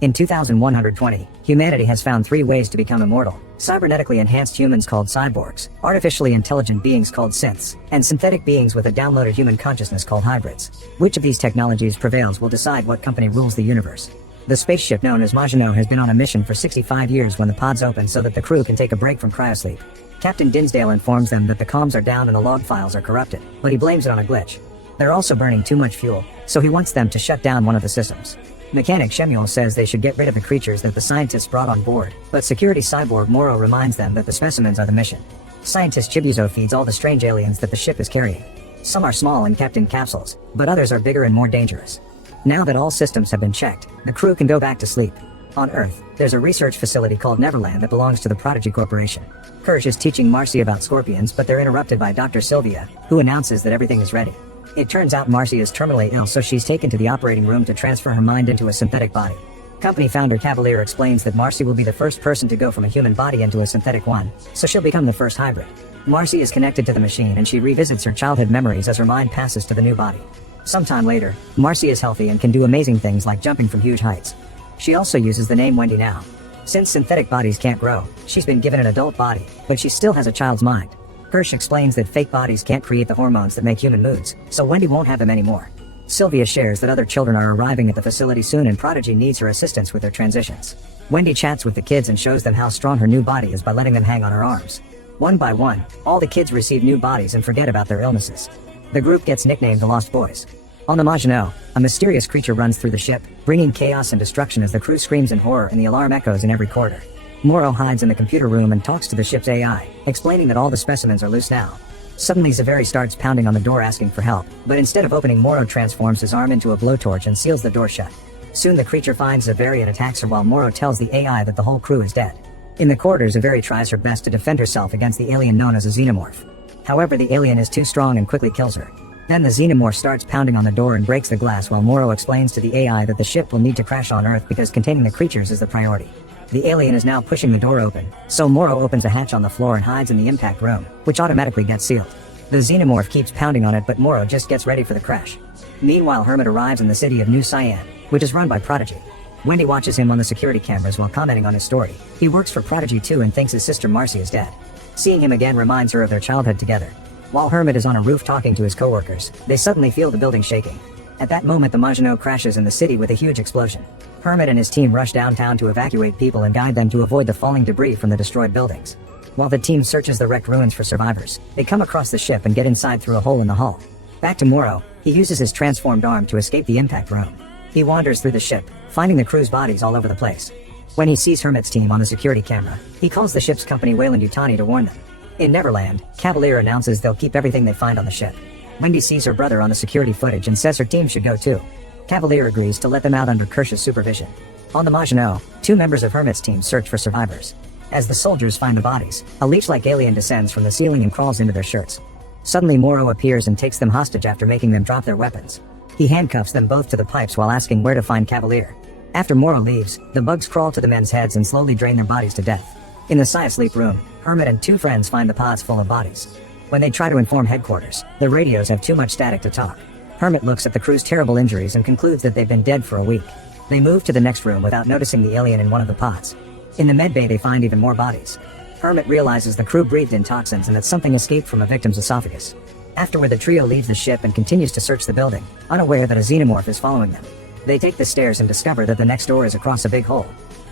In 2120, humanity has found 3 ways to become immortal: cybernetically enhanced humans called cyborgs, artificially intelligent beings called synths, and synthetic beings with a downloaded human consciousness called hybrids. Which of these technologies prevails will decide what company rules the universe. The spaceship known as Maginot has been on a mission for 65 years when the pods open so that the crew can take a break from cryosleep. Captain Dinsdale informs them that the comms are down and the log files are corrupted, but he blames it on a glitch. They're also burning too much fuel, so he wants them to shut down one of the systems. Mechanic Shemuel says they should get rid of the creatures that the scientists brought on board, but security cyborg Moro reminds them that the specimens are the mission. Scientist Chibuzo feeds all the strange aliens that the ship is carrying. Some are small and kept in capsules, but others are bigger and more dangerous. Now that all systems have been checked, the crew can go back to sleep. On Earth, there's a research facility called Neverland that belongs to the Prodigy Corporation. Kirsch is teaching Marcy about scorpions, but they're interrupted by Dr. Sylvia, who announces that everything is ready. It turns out Marcy is terminally ill, so she's taken to the operating room to transfer her mind into a synthetic body. Company founder Cavalier explains that Marcy will be the first person to go from a human body into a synthetic one, so she'll become the first hybrid. Marcy is connected to the machine and she revisits her childhood memories as her mind passes to the new body. Sometime later, Marcy is healthy and can do amazing things like jumping from huge heights. She also uses the name Wendy now. Since synthetic bodies can't grow, she's been given an adult body, but she still has a child's mind. Kirsch explains that fake bodies can't create the hormones that make human moods, so Wendy won't have them anymore. Sylvia shares that other children are arriving at the facility soon and Prodigy needs her assistance with their transitions. Wendy chats with the kids and shows them how strong her new body is by letting them hang on her arms. One by one, all the kids receive new bodies and forget about their illnesses. The group gets nicknamed the Lost Boys. On the Maginot, a mysterious creature runs through the ship, bringing chaos and destruction as the crew screams in horror and the alarm echoes in every corridor. Moro hides in the computer room and talks to the ship's AI, explaining that all the specimens are loose now. Suddenly Zaveri starts pounding on the door asking for help, but instead of opening, Moro transforms his arm into a blowtorch and seals the door shut. Soon the creature finds Zaveri and attacks her while Moro tells the AI that the whole crew is dead. In the corridor, Zaveri tries her best to defend herself against the alien known as a xenomorph. However, the alien is too strong and quickly kills her. Then the xenomorph starts pounding on the door and breaks the glass while Moro explains to the AI that the ship will need to crash on Earth because containing the creatures is the priority. The alien is now pushing the door open, so Moro opens a hatch on the floor and hides in the impact room, which automatically gets sealed. The xenomorph keeps pounding on it, but Moro just gets ready for the crash. Meanwhile, Hermit arrives in the city of New Cyan, which is run by Prodigy. Wendy watches him on the security cameras while commenting on his story. He works for Prodigy too and thinks his sister Marcy is dead. Seeing him again reminds her of their childhood together. While Hermit is on a roof talking to his coworkers, they suddenly feel the building shaking. At that moment, the Maginot crashes in the city with a huge explosion. Hermit and his team rush downtown to evacuate people and guide them to avoid the falling debris from the destroyed buildings. While the team searches the wrecked ruins for survivors, they come across the ship and get inside through a hole in the hull. Back to Moro, he uses his transformed arm to escape the impact room. He wanders through the ship, finding the crew's bodies all over the place. When he sees Hermit's team on the security camera, he calls the ship's company Wayland Yutani to warn them. In Neverland, Cavalier announces they'll keep everything they find on the ship. Wendy sees her brother on the security footage and says her team should go too. Cavalier agrees to let them out under Kirsch's supervision. On the Maginot, 2 members of Hermit's team search for survivors. As the soldiers find the bodies, a leech-like alien descends from the ceiling and crawls into their shirts. Suddenly Moro appears and takes them hostage after making them drop their weapons. He handcuffs them both to the pipes while asking where to find Cavalier. After Moro leaves, the bugs crawl to the men's heads and slowly drain their bodies to death. In the Sleep room, Hermit and 2 friends find the pods full of bodies. When they try to inform headquarters, the radios have too much static to talk. Hermit looks at the crew's terrible injuries and concludes that they've been dead for a week. They move to the next room without noticing the alien in one of the pods. In the medbay they find even more bodies. Hermit realizes the crew breathed in toxins and that something escaped from a victim's esophagus. Afterward, the trio leaves the ship and continues to search the building, unaware that a xenomorph is following them. They take the stairs and discover that the next door is across a big hole.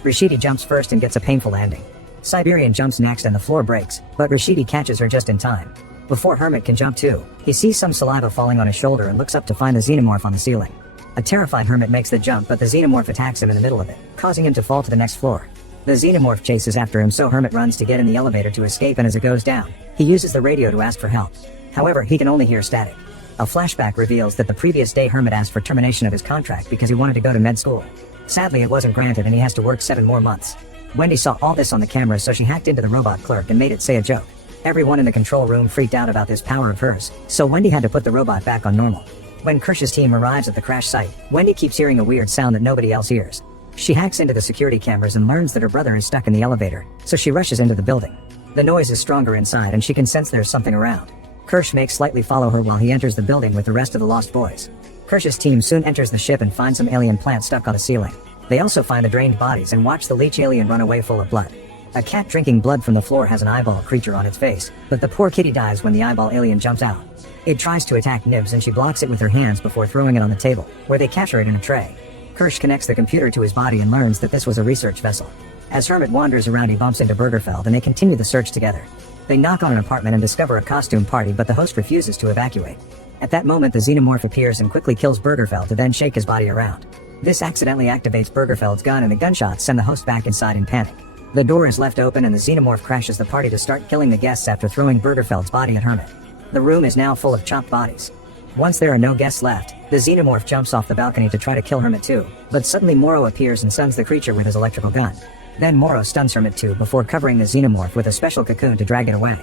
Rashidi jumps first and gets a painful landing. Siberian jumps next and the floor breaks, but Rashidi catches her just in time. Before Hermit can jump too, he sees some saliva falling on his shoulder and looks up to find the xenomorph on the ceiling. A terrified Hermit makes the jump, but the xenomorph attacks him in the middle of it, causing him to fall to the next floor. The xenomorph chases after him, so Hermit runs to get in the elevator to escape, and as it goes down, he uses the radio to ask for help. However, he can only hear static. A flashback reveals that the previous day Hermit asked for termination of his contract because he wanted to go to med school. Sadly, it wasn't granted and he has to work 7 more months. Wendy saw all this on the camera, so she hacked into the robot clerk and made it say a joke. Everyone in the control room freaked out about this power of hers, so Wendy had to put the robot back on normal. When Kirsch's team arrives at the crash site, Wendy keeps hearing a weird sound that nobody else hears. She hacks into the security cameras and learns that her brother is stuck in the elevator, so she rushes into the building. The noise is stronger inside and she can sense there's something around. Kirsch makes Slightly follow her while he enters the building with the rest of the Lost Boys. Kirsch's team soon enters the ship and finds some alien plant stuck on the ceiling. They also find the drained bodies and watch the leech alien run away full of blood. A cat drinking blood from the floor has an eyeball creature on its face, but the poor kitty dies when the eyeball alien jumps out. It tries to attack Nibs and she blocks it with her hands before throwing it on the table, where they capture it in a tray. Kirsch connects the computer to his body and learns that this was a research vessel. As Hermit wanders around, he bumps into Burgerfeld and they continue the search together. They knock on an apartment and discover a costume party, but the host refuses to evacuate. At that moment, the xenomorph appears and quickly kills Burgerfeld to then shake his body around. This accidentally activates Burgerfeld's gun and the gunshots send the host back inside in panic. The door is left open and the xenomorph crashes the party to start killing the guests after throwing Burgerfeld's body at Hermit. The room is now full of chopped bodies. Once there are no guests left, the xenomorph jumps off the balcony to try to kill Hermit too, but suddenly Morrow appears and stuns the creature with his electrical gun. Then Morrow stuns Hermit too before covering the xenomorph with a special cocoon to drag it away.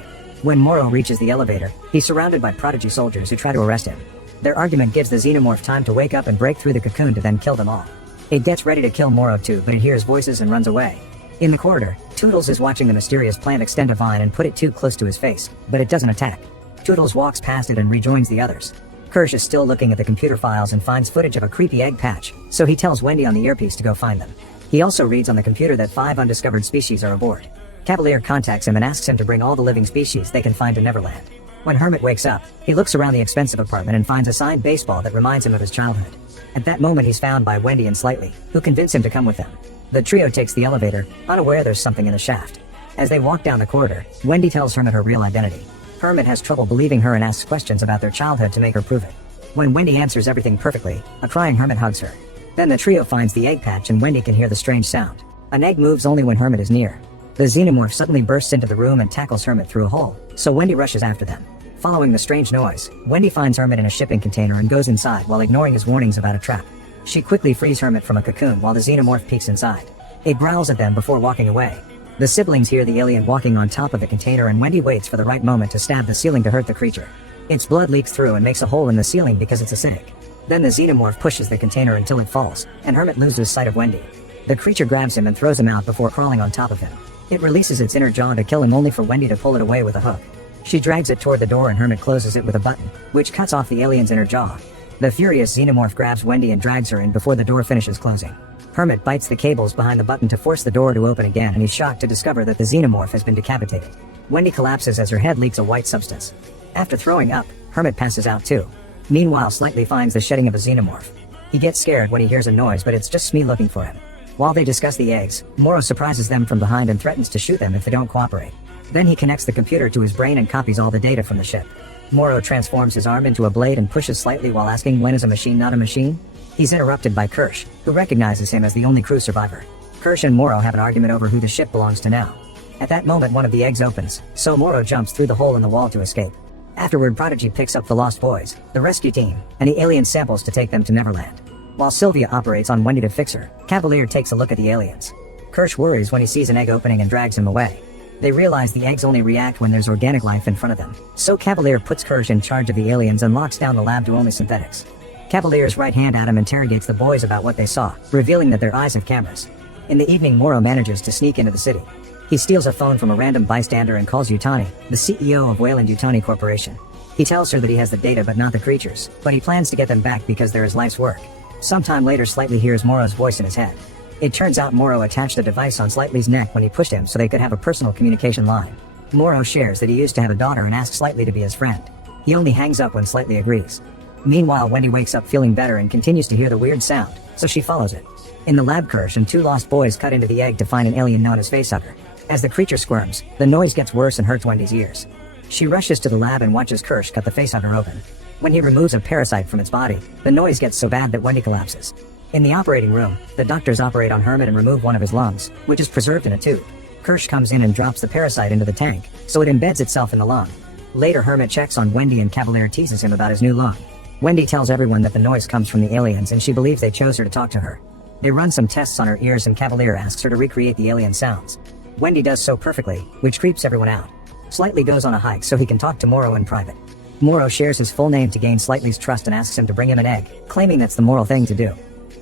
When Morrow reaches the elevator, he's surrounded by Prodigy soldiers who try to arrest him. Their argument gives the xenomorph time to wake up and break through the cocoon to then kill them all. It gets ready to kill Morrow too, but it hears voices and runs away. In the corridor, Toodles is watching the mysterious plant extend a vine and put it too close to his face, but it doesn't attack. Toodles walks past it and rejoins the others. Kirsch is still looking at the computer files and finds footage of a creepy egg patch, so he tells Wendy on the earpiece to go find them. He also reads on the computer that 5 undiscovered species are aboard. Cavalier contacts him and asks him to bring all the living species they can find to Neverland. When Hermit wakes up, he looks around the expensive apartment and finds a signed baseball that reminds him of his childhood. At that moment, he's found by Wendy and Slightly, who convince him to come with them. The trio takes the elevator, unaware there's something in the shaft. As they walk down the corridor, Wendy tells Hermit her real identity. Hermit has trouble believing her and asks questions about their childhood to make her prove it. When Wendy answers everything perfectly, a crying Hermit hugs her. Then the trio finds the egg patch and Wendy can hear the strange sound. An egg moves only when Hermit is near. The xenomorph suddenly bursts into the room and tackles Hermit through a hole, so Wendy rushes after them. Following the strange noise, Wendy finds Hermit in a shipping container and goes inside while ignoring his warnings about a trap. She quickly frees Hermit from a cocoon while the xenomorph peeks inside. It growls at them before walking away. The siblings hear the alien walking on top of the container and Wendy waits for the right moment to stab the ceiling to hurt the creature. Its blood leaks through and makes a hole in the ceiling because it's acidic. Then the xenomorph pushes the container until it falls, and Hermit loses sight of Wendy. The creature grabs him and throws him out before crawling on top of him. It releases its inner jaw to kill him, only for Wendy to pull it away with a hook. She drags it toward the door and Hermit closes it with a button, which cuts off the alien's inner jaw. The furious xenomorph grabs Wendy and drags her in before the door finishes closing. Hermit bites the cables behind the button to force the door to open again, and he's shocked to discover that the xenomorph has been decapitated. Wendy collapses as her head leaks a white substance. After throwing up, Hermit passes out too. Meanwhile, Slightly finds the shedding of a xenomorph. He gets scared when he hears a noise, but it's just Smee looking for him. While they discuss the eggs, Morrow surprises them from behind and threatens to shoot them if they don't cooperate. Then he connects the computer to his brain and copies all the data from the ship. Morrow transforms his arm into a blade and pushes Slightly while asking when is a machine not a machine? He's interrupted by Kirsch, who recognizes him as the only crew survivor. Kirsch and Morrow have an argument over who the ship belongs to now. At that moment, one of the eggs opens, so Morrow jumps through the hole in the wall to escape. Afterward, Prodigy picks up the lost boys, the rescue team, and the alien samples to take them to Neverland. While Sylvia operates on Wendy to fix her, Cavalier takes a look at the aliens. Kirsch worries when he sees an egg opening and drags him away. They realize the eggs only react when there's organic life in front of them, so Cavalier puts Kirsch in charge of the aliens and locks down the lab to only synthetics. Cavalier's right hand Adam interrogates the boys about what they saw, revealing that their eyes have cameras. In the evening, Morrow manages to sneak into the city. He steals a phone from a random bystander and calls Yutani, the CEO of Wayland Yutani Corporation. He tells her that he has the data but not the creatures, but he plans to get them back because they're his life's work. Sometime later, Slightly hears Morrow's voice in his head. It turns out Morrow attached a device on Slightly's neck when he pushed him so they could have a personal communication line. Morrow shares that he used to have a daughter and asks Slightly to be his friend. He only hangs up when Slightly agrees. Meanwhile, Wendy wakes up feeling better and continues to hear the weird sound, so she follows it. In the lab, Kirsch and 2 lost boys cut into the egg to find an alien known as Facehugger. As the creature squirms, the noise gets worse and hurts Wendy's ears. She rushes to the lab and watches Kirsch cut the Facehugger open. When he removes a parasite from its body, the noise gets so bad that Wendy collapses. In the operating room, the doctors operate on Hermit and remove one of his lungs, which is preserved in a tube. Kirsch comes in and drops the parasite into the tank, so it embeds itself in the lung. Later, Hermit checks on Wendy and Cavalier teases him about his new lung. Wendy tells everyone that the noise comes from the aliens and she believes they chose her to talk to her. They run some tests on her ears and Cavalier asks her to recreate the alien sounds. Wendy does so perfectly, which creeps everyone out. Slightly goes on a hike so he can talk to Morrow in private. Morrow shares his full name to gain Slightly's trust and asks him to bring him an egg, claiming that's the moral thing to do.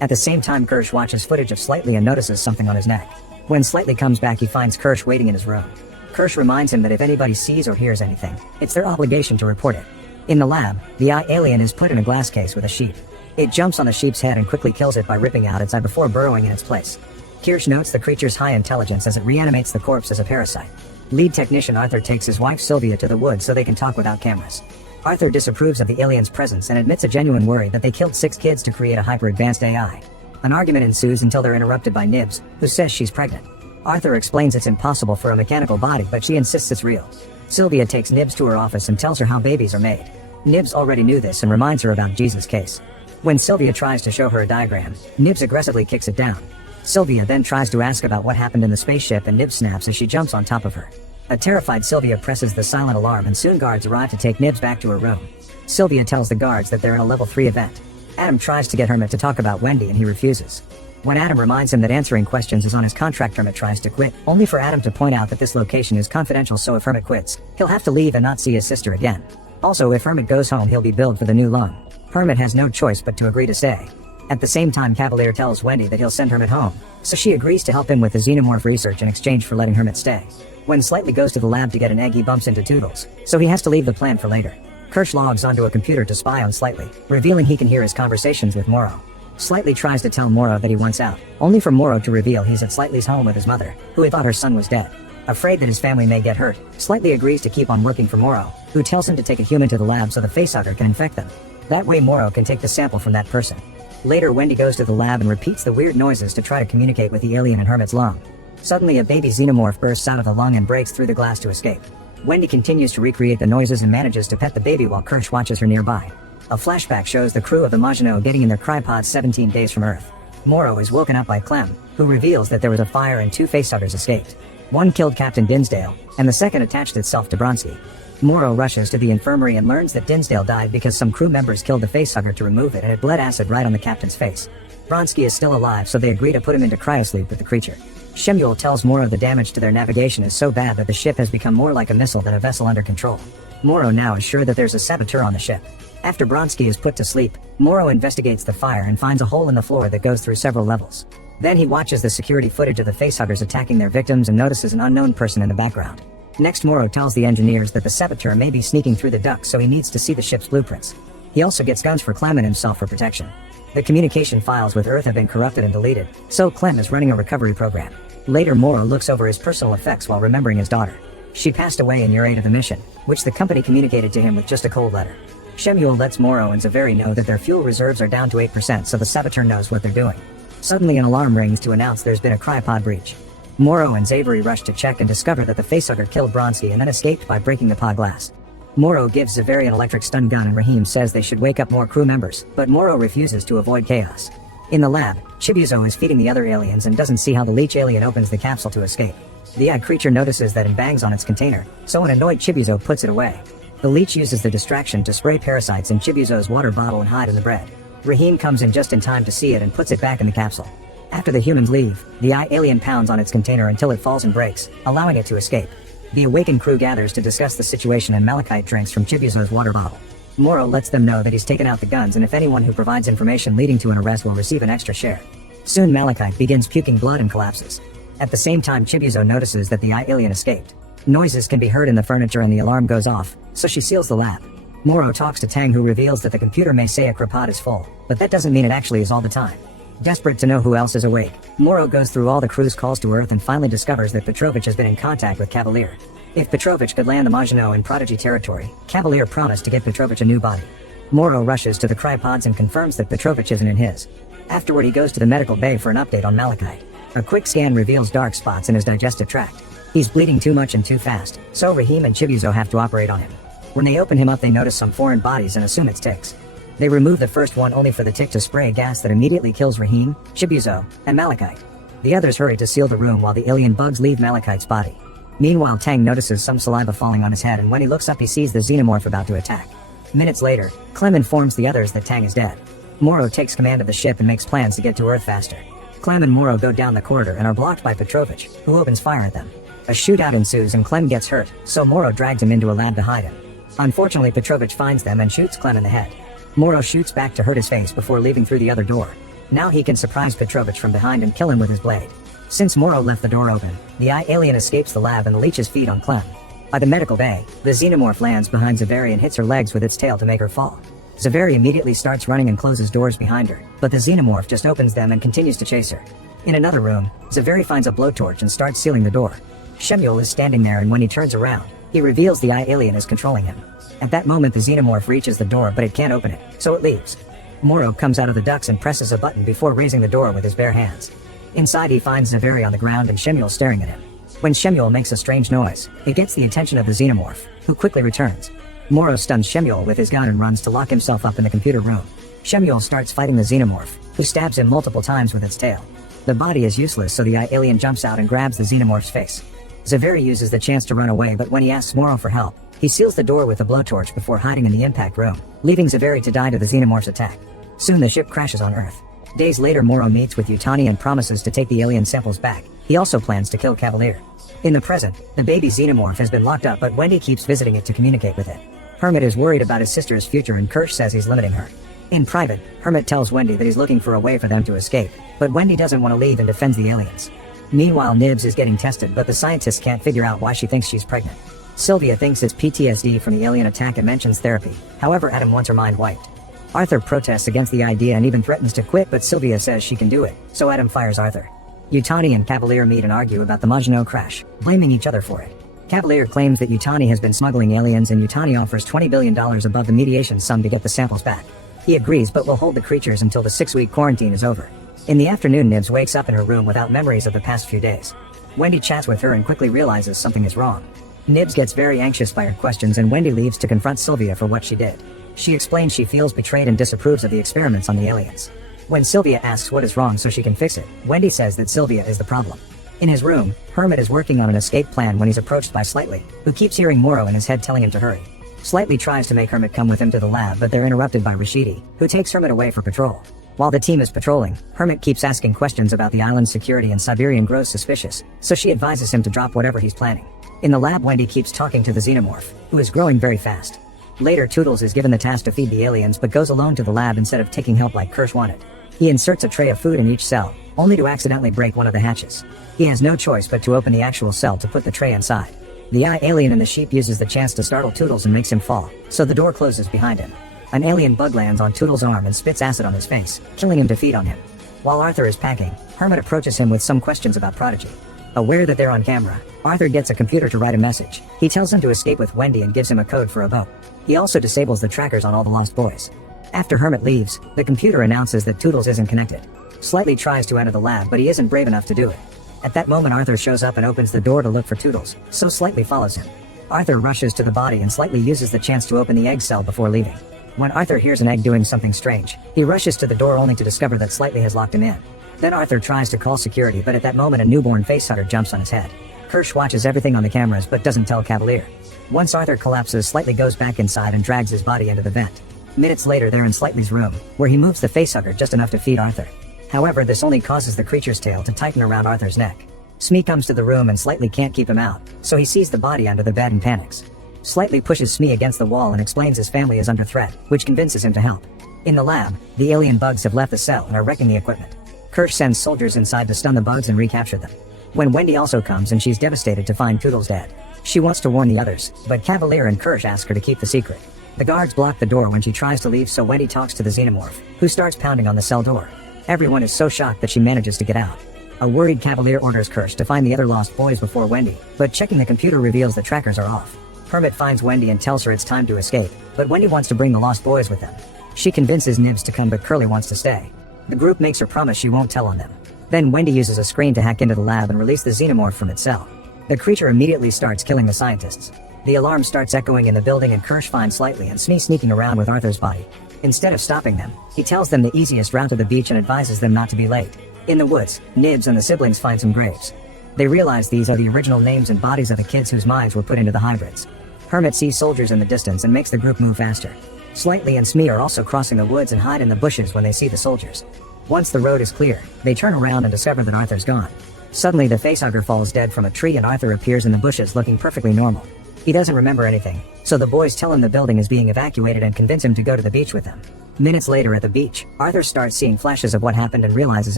At the same time, Kirsch watches footage of Slightly and notices something on his neck. When Slightly comes back, he finds Kirsch waiting in his room. Kirsch reminds him that if anybody sees or hears anything, it's their obligation to report it. In the lab, the eye alien is put in a glass case with a sheet. It jumps on the sheep's head and quickly kills it by ripping out its eye before burrowing in its place. Kirsch notes the creature's high intelligence as it reanimates the corpse as a parasite. Lead technician Arthur takes his wife Sylvia to the woods so they can talk without cameras. Arthur disapproves of the alien's presence and admits a genuine worry that they killed 6 kids to create a hyper-advanced AI. An argument ensues until they're interrupted by Nibs, who says she's pregnant. Arthur explains it's impossible for a mechanical body, but she insists it's real. Sylvia takes Nibs to her office and tells her how babies are made. Nibs already knew this and reminds her about Jesus' case. When Sylvia tries to show her a diagram, Nibs aggressively kicks it down. Sylvia then tries to ask about what happened in the spaceship and Nibs snaps as she jumps on top of her. A terrified Sylvia presses the silent alarm and soon guards arrive to take Nibs back to her room. Sylvia tells the guards that they're in a level 3 event. Adam tries to get Hermit to talk about Wendy and he refuses. When Adam reminds him that answering questions is on his contract, Hermit tries to quit, only for Adam to point out that this location is confidential, so if Hermit quits, he'll have to leave and not see his sister again. Also, if Hermit goes home, he'll be billed for the new lung. Hermit has no choice but to agree to stay. At the same time, Cavalier tells Wendy that he'll send Hermit home, so she agrees to help him with the xenomorph research in exchange for letting Hermit stay. When Slightly goes to the lab to get an egg, he bumps into Toodles, so he has to leave the plan for later. Kirsch logs onto a computer to spy on Slightly, revealing he can hear his conversations with Morrow. Slightly tries to tell Morrow that he wants out, only for Morrow to reveal he's at Slightly's home with his mother, who thought her son was dead. Afraid that his family may get hurt, Slightly agrees to keep on working for Morrow, who tells him to take a human to the lab so the facehugger can infect them. That way Morrow can take the sample from that person. Later, Wendy goes to the lab and repeats the weird noises to try to communicate with the alien in Hermit's lung. Suddenly a baby xenomorph bursts out of the lung and breaks through the glass to escape. Wendy continues to recreate the noises and manages to pet the baby while Kirsch watches her nearby. A flashback shows the crew of the Maginot getting in their crypods 17 days from Earth. Morrow is woken up by Clem, who reveals that there was a fire and 2 facehuggers escaped. One killed Captain Dinsdale, and the second attached itself to Bronsky. Morrow rushes to the infirmary and learns that Dinsdale died because some crew members killed the facehugger to remove it and it bled acid right on the captain's face. Bronsky is still alive, so they agree to put him into cryosleep with the creature. Shemuel tells Morrow the damage to their navigation is so bad that the ship has become more like a missile than a vessel under control. Morrow now is sure that there's a saboteur on the ship. After Bronsky is put to sleep, Morrow investigates the fire and finds a hole in the floor that goes through several levels. Then he watches the security footage of the facehuggers attacking their victims and notices an unknown person in the background. Next, Morrow tells the engineers that the saboteur may be sneaking through the ducts, so he needs to see the ship's blueprints. He also gets guns for Clem and himself for protection. The communication files with Earth have been corrupted and deleted, so Clem is running a recovery program. Later, Morrow looks over his personal effects while remembering his daughter. She passed away in year 8 of the mission, which the company communicated to him with just a cold letter. Shemuel lets Morrow and Zaveri know that their fuel reserves are down to 8%, so the saboteur knows what they're doing. Suddenly an alarm rings to announce there's been a cryopod breach. Morrow and Zaveri rush to check and discover that the facehugger killed Bronsky and then escaped by breaking the pod glass. Morrow gives Zaveri an electric stun gun and Rahim says they should wake up more crew members, but Morrow refuses to avoid chaos. In the lab, Chibuzo is feeding the other aliens and doesn't see how the leech alien opens the capsule to escape. The egg creature notices that and bangs on its container, so an annoyed Chibuzo puts it away. The leech uses the distraction to spray parasites in Chibuzo's water bottle and hide in the bread. Rahim comes in just in time to see it and puts it back in the capsule. After the humans leave, the eye alien pounds on its container until it falls and breaks, allowing it to escape. The awakened crew gathers to discuss the situation and Malachite drinks from Chibuzo's water bottle. Morrow lets them know that he's taken out the guns and if anyone who provides information leading to an arrest will receive an extra share. Soon Malachite begins puking blood and collapses. At the same time, Chibuzo notices that the eye alien escaped. Noises can be heard in the furniture and the alarm goes off, so she seals the lab. Morrow talks to Tang, who reveals that the computer may say a cryopod is full, but that doesn't mean it actually is all the time. Desperate to know who else is awake, Morrow goes through all the crew's calls to Earth and finally discovers that Petrovich has been in contact with Cavalier. If Petrovich could land the Maginot in Prodigy territory, Cavalier promised to get Petrovich a new body. Morrow rushes to the cryopods and confirms that Petrovich isn't in his. Afterward, he goes to the medical bay for an update on Malachite. A quick scan reveals dark spots in his digestive tract. He's bleeding too much and too fast, so Rahim and Chibuzo have to operate on him. When they open him up, they notice some foreign bodies and assume it's ticks. They remove the first one only for the tick to spray gas that immediately kills Rahim, Chibuzo, and Malachite. The others hurry to seal the room while the alien bugs leave Malachite's body. Meanwhile, Tang notices some saliva falling on his head, and when he looks up he sees the xenomorph about to attack. Minutes later, Clem informs the others that Tang is dead. Morrow takes command of the ship and makes plans to get to Earth faster. Clem and Morrow go down the corridor and are blocked by Petrovich, who opens fire at them. A shootout ensues and Clem gets hurt, so Morrow drags him into a lab to hide him. Unfortunately, Petrovich finds them and shoots Clem in the head. Morrow shoots back to hurt his face before leaving through the other door. Now he can surprise Petrovich from behind and kill him with his blade. Since Morrow left the door open, the eye alien escapes the lab and the leeches feed on Clem. By the medical bay, the xenomorph lands behind Zaveri and hits her legs with its tail to make her fall. Zaveri immediately starts running and closes doors behind her, but the xenomorph just opens them and continues to chase her. In another room, Zaveri finds a blowtorch and starts sealing the door. Shemuel is standing there, and when he turns around, he reveals the eye alien is controlling him. At that moment the xenomorph reaches the door, but it can't open it, so it leaves. Moro comes out of the ducts and presses a button before raising the door with his bare hands. Inside he finds Zaveri on the ground and Shemuel staring at him. When Shemuel makes a strange noise, it gets the attention of the xenomorph, who quickly returns. Moro stuns Shemuel with his gun and runs to lock himself up in the computer room. Shemuel starts fighting the xenomorph, who stabs him multiple times with its tail. The body is useless, so the eye alien jumps out and grabs the xenomorph's face. Zaveri uses the chance to run away, but when he asks Moro for help, he seals the door with a blowtorch before hiding in the impact room, leaving Zaveri to die to the xenomorph's attack. Soon the ship crashes on Earth. Days later Moro meets with Yutani and promises to take the alien samples back. He also plans to kill Cavalier. In the present, the baby xenomorph has been locked up, but Wendy keeps visiting it to communicate with it. Hermit is worried about his sister's future and Kirsch says he's limiting her. In private, Hermit tells Wendy that he's looking for a way for them to escape, but Wendy doesn't want to leave and defends the aliens. Meanwhile Nibs is getting tested, but the scientists can't figure out why she thinks she's pregnant. Sylvia thinks it's PTSD from the alien attack and mentions therapy. However, Adam wants her mind wiped. Arthur protests against the idea and even threatens to quit, but Sylvia says she can do it, so Adam fires Arthur. Yutani and Cavalier meet and argue about the Maginot crash, blaming each other for it. Cavalier claims that Yutani has been smuggling aliens, and Yutani offers $20 billion above the mediation sum to get the samples back. He agrees, but will hold the creatures until the 6-week quarantine is over. In the afternoon, Nibs wakes up in her room without memories of the past few days. Wendy chats with her and quickly realizes something is wrong. Nibs gets very anxious by her questions, and Wendy leaves to confront Sylvia for what she did. She explains she feels betrayed and disapproves of the experiments on the aliens. When Sylvia asks what is wrong so she can fix it, Wendy says that Sylvia is the problem. In his room, Hermit is working on an escape plan when he's approached by Slightly, who keeps hearing Moro in his head telling him to hurry. Slightly tries to make Hermit come with him to the lab, but they're interrupted by Rashidi, who takes Hermit away for patrol. While the team is patrolling, Hermit keeps asking questions about the island's security, and Siberian grows suspicious, so she advises him to drop whatever he's planning. In the lab, Wendy keeps talking to the xenomorph, who is growing very fast. Later, Toodles is given the task to feed the aliens, but goes alone to the lab instead of taking help like Kirsch wanted. He inserts a tray of food in each cell, only to accidentally break one of the hatches. He has no choice but to open the actual cell to put the tray inside. The eye alien in the sheep uses the chance to startle Toodles and makes him fall, so the door closes behind him. An alien bug lands on Toodles' arm and spits acid on his face, killing him to feed on him. While Arthur is packing, Hermit approaches him with some questions about Prodigy. Aware that they're on camera, Arthur gets a computer to write a message. He tells him to escape with Wendy and gives him a code for a boat. He also disables the trackers on all the lost boys. After Hermit leaves, the computer announces that Toodles isn't connected. Slightly tries to enter the lab, but he isn't brave enough to do it. At that moment Arthur shows up and opens the door to look for Toodles, so Slightly follows him. Arthur rushes to the body and Slightly uses the chance to open the egg cell before leaving. When Arthur hears an egg doing something strange, he rushes to the door only to discover that Slightly has locked him in. Then Arthur tries to call security, but at that moment a newborn facehugger jumps on his head. Kirsch watches everything on the cameras but doesn't tell Cavalier. Once Arthur collapses, Slightly goes back inside and drags his body into the vent. Minutes later they're in Slightly's room, where he moves the facehugger just enough to feed Arthur. However, this only causes the creature's tail to tighten around Arthur's neck. Smee comes to the room and Slightly can't keep him out, so he sees the body under the bed and panics. Slightly pushes Smee against the wall and explains his family is under threat, which convinces him to help. In the lab, the alien bugs have left the cell and are wrecking the equipment. Kirsch sends soldiers inside to stun the bugs and recapture them. When Wendy also comes, and she's devastated to find Toodles dead. She wants to warn the others, but Cavalier and Kirsch ask her to keep the secret. The guards block the door when she tries to leave, so Wendy talks to the xenomorph, who starts pounding on the cell door. Everyone is so shocked that she manages to get out. A worried Cavalier orders Kirsch to find the other lost boys before Wendy, but checking the computer reveals the trackers are off. Hermit finds Wendy and tells her it's time to escape, but Wendy wants to bring the lost boys with them. She convinces Nibs to come, but Curly wants to stay. The group makes her promise she won't tell on them. Then Wendy uses a screen to hack into the lab and release the xenomorph from its cell. The creature immediately starts killing the scientists. The alarm starts echoing in the building and Kirsch finds Slightly and Smee sneaking around with Arthur's body. Instead of stopping them, he tells them the easiest route to the beach and advises them not to be late. In the woods, Nibs and the siblings find some graves. They realize these are the original names and bodies of the kids whose minds were put into the hybrids. Hermit sees soldiers in the distance and makes the group move faster. Slightly and Smee are also crossing the woods and hide in the bushes when they see the soldiers. Once the road is clear, they turn around and discover that Arthur's gone. Suddenly the facehugger falls dead from a tree and Arthur appears in the bushes looking perfectly normal. He doesn't remember anything, so the boys tell him the building is being evacuated and convince him to go to the beach with them. Minutes later at the beach, Arthur starts seeing flashes of what happened and realizes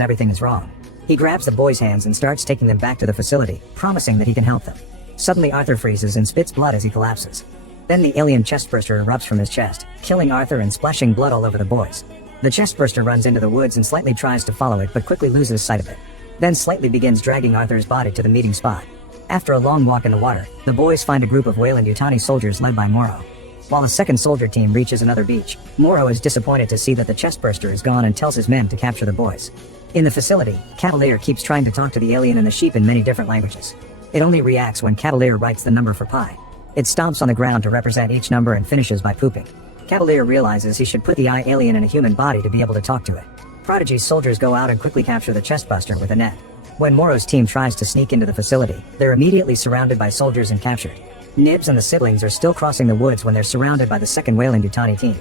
everything is wrong. He grabs the boys' hands and starts taking them back to the facility, promising that he can help them. Suddenly Arthur freezes and spits blood as he collapses. Then the alien chestburster erupts from his chest, killing Arthur and splashing blood all over the boys. The chestburster runs into the woods and slightly tries to follow it but quickly loses sight of it. Then slightly begins dragging Arthur's body to the meeting spot. After a long walk in the water, the boys find a group of Weyland-Yutani soldiers led by Morrow. While the second soldier team reaches another beach, Morrow is disappointed to see that the chestburster is gone and tells his men to capture the boys. In the facility, Cavalier keeps trying to talk to the alien and the sheep in many different languages. It only reacts when Cavalier writes the number for pi. It stomps on the ground to represent each number and finishes by pooping. Cavalier realizes he should put the alien in a human body to be able to talk to it. Prodigy's soldiers go out and quickly capture the chestbuster with a net. When Morrow's team tries to sneak into the facility, they're immediately surrounded by soldiers and captured. Nibs and the siblings are still crossing the woods when they're surrounded by the second Weyland-Yutani team.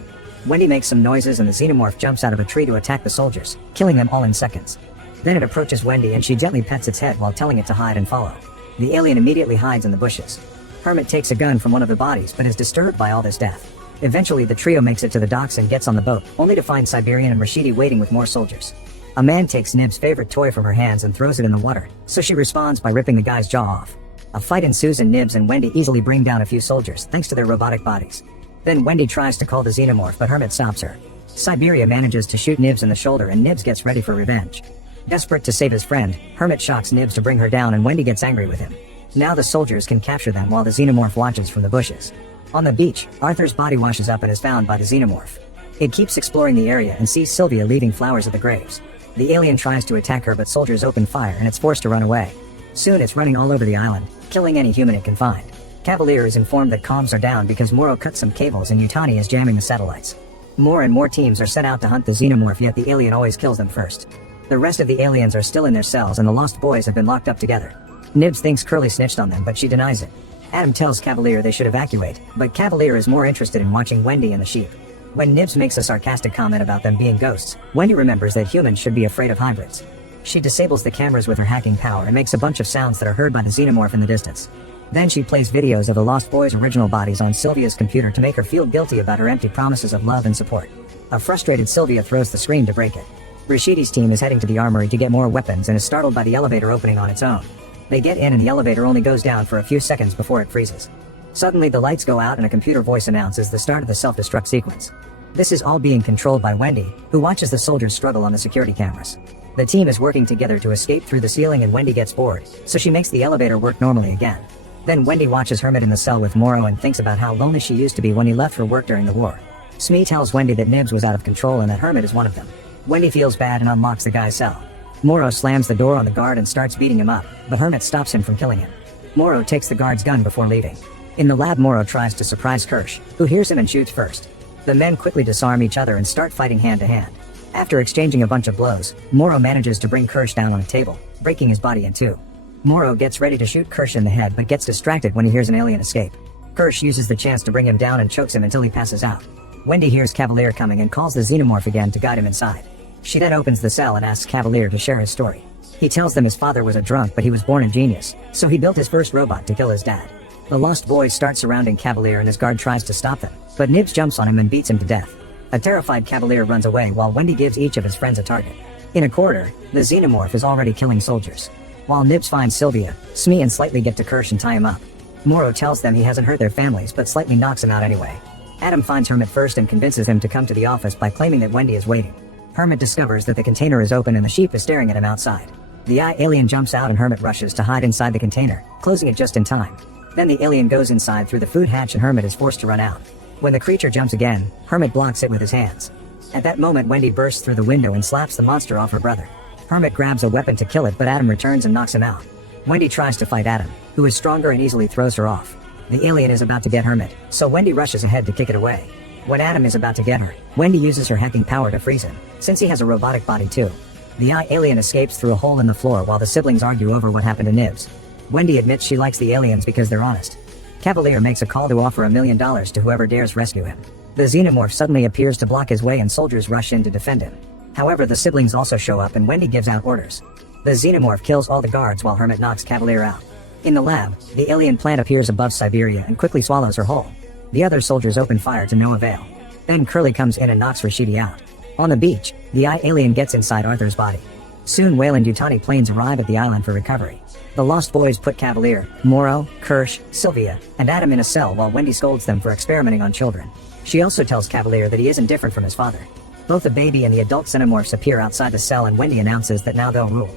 Wendy makes some noises and the xenomorph jumps out of a tree to attack the soldiers, killing them all in seconds. Then it approaches Wendy and she gently pets its head while telling it to hide and follow. The alien immediately hides in the bushes. Hermit takes a gun from one of the bodies but is disturbed by all this death. Eventually the trio makes it to the docks and gets on the boat, only to find Siberian and Rashidi waiting with more soldiers. A man takes Nib's favorite toy from her hands and throws it in the water, so she responds by ripping the guy's jaw off. A fight ensues and Nibs and Wendy easily bring down a few soldiers thanks to their robotic bodies. Then Wendy tries to call the xenomorph but Hermit stops her. Siberia manages to shoot Nibs in the shoulder and Nibs gets ready for revenge. Desperate to save his friend, Hermit shocks Nibs to bring her down and Wendy gets angry with him. Now the soldiers can capture them while the xenomorph watches from the bushes. On the beach, Arthur's body washes up and is found by the xenomorph. It keeps exploring the area and sees Sylvia leaving flowers at the graves. The alien tries to attack her but soldiers open fire and it's forced to run away. Soon it's running all over the island, killing any human it can find. Cavalier is informed that comms are down because Morrow cut some cables and Yutani is jamming the satellites. More and more teams are sent out to hunt the xenomorph, yet the alien always kills them first. The rest of the aliens are still in their cells and the lost boys have been locked up together. Nibs thinks Curly snitched on them but she denies it. Adam tells Cavalier they should evacuate, but Cavalier is more interested in watching Wendy and the sheep. When Nibs makes a sarcastic comment about them being ghosts, Wendy remembers that humans should be afraid of hybrids. She disables the cameras with her hacking power and makes a bunch of sounds that are heard by the xenomorph in the distance. Then she plays videos of the lost boys' original bodies on Sylvia's computer to make her feel guilty about her empty promises of love and support. A frustrated Sylvia throws the screen to break it. Rashidi's team is heading to the armory to get more weapons and is startled by the elevator opening on its own. They get in and the elevator only goes down for a few seconds before it freezes. Suddenly the lights go out and a computer voice announces the start of the self-destruct sequence. This is all being controlled by Wendy, who watches the soldiers struggle on the security cameras. The team is working together to escape through the ceiling and Wendy gets bored, so she makes the elevator work normally again. Then Wendy watches Hermit in the cell with Morrow and thinks about how lonely she used to be when he left for work during the war. Smee tells Wendy that Nibs was out of control and that Hermit is one of them. Wendy feels bad and unlocks the guy's cell. Morrow slams the door on the guard and starts beating him up, but Hermit stops him from killing him. Morrow takes the guard's gun before leaving. In the lab, Morrow tries to surprise Kirsch, who hears him and shoots first. The men quickly disarm each other and start fighting hand to hand. After exchanging a bunch of blows, Morrow manages to bring Kirsch down on a table, breaking his body in two. Morrow gets ready to shoot Kirsch in the head but gets distracted when he hears an alien escape. Kirsch uses the chance to bring him down and chokes him until he passes out. Wendy hears Cavalier coming and calls the xenomorph again to guide him inside. She then opens the cell and asks Cavalier to share his story. He tells them his father was a drunk but he was born a genius, so he built his first robot to kill his dad. The lost boys start surrounding Cavalier and his guard tries to stop them, but Nibs jumps on him and beats him to death. A terrified Cavalier runs away while Wendy gives each of his friends a target. In a corridor, the xenomorph is already killing soldiers. While Nibs finds Sylvia, Smee and Slightly get to Kirsch and tie him up. Morrow tells them he hasn't hurt their families but Slightly knocks him out anyway. Adam finds Hermit first and convinces him to come to the office by claiming that Wendy is waiting. Hermit discovers that the container is open and the sheep is staring at him outside. The alien jumps out and Hermit rushes to hide inside the container, closing it just in time. Then the alien goes inside through the food hatch and Hermit is forced to run out. When the creature jumps again, Hermit blocks it with his hands. At that moment Wendy bursts through the window and slaps the monster off her brother. Hermit grabs a weapon to kill it but Adam returns and knocks him out. Wendy tries to fight Adam, who is stronger and easily throws her off. The alien is about to get Hermit, so Wendy rushes ahead to kick it away. When Adam is about to get her, Wendy uses her hacking power to freeze him, since he has a robotic body too. The alien escapes through a hole in the floor while the siblings argue over what happened to Nibs. Wendy admits she likes the aliens because they're honest. Cavalier makes a call to offer $1 million to whoever dares rescue him. The xenomorph suddenly appears to block his way and soldiers rush in to defend him. However, the siblings also show up and Wendy gives out orders. The xenomorph kills all the guards while Hermit knocks Cavalier out. In the lab, the alien plant appears above Siberia and quickly swallows her whole. The other soldiers open fire to no avail. Then Curly comes in and knocks Rashidi out. On the beach, the alien gets inside Arthur's body. Soon Weyland-Yutani planes arrive at the island for recovery. The Lost Boys put Cavalier, Morrow, Kirsch, Sylvia, and Adam in a cell while Wendy scolds them for experimenting on children. She also tells Cavalier that he isn't different from his father. Both the baby and the adult xenomorphs appear outside the cell and Wendy announces that now they'll rule.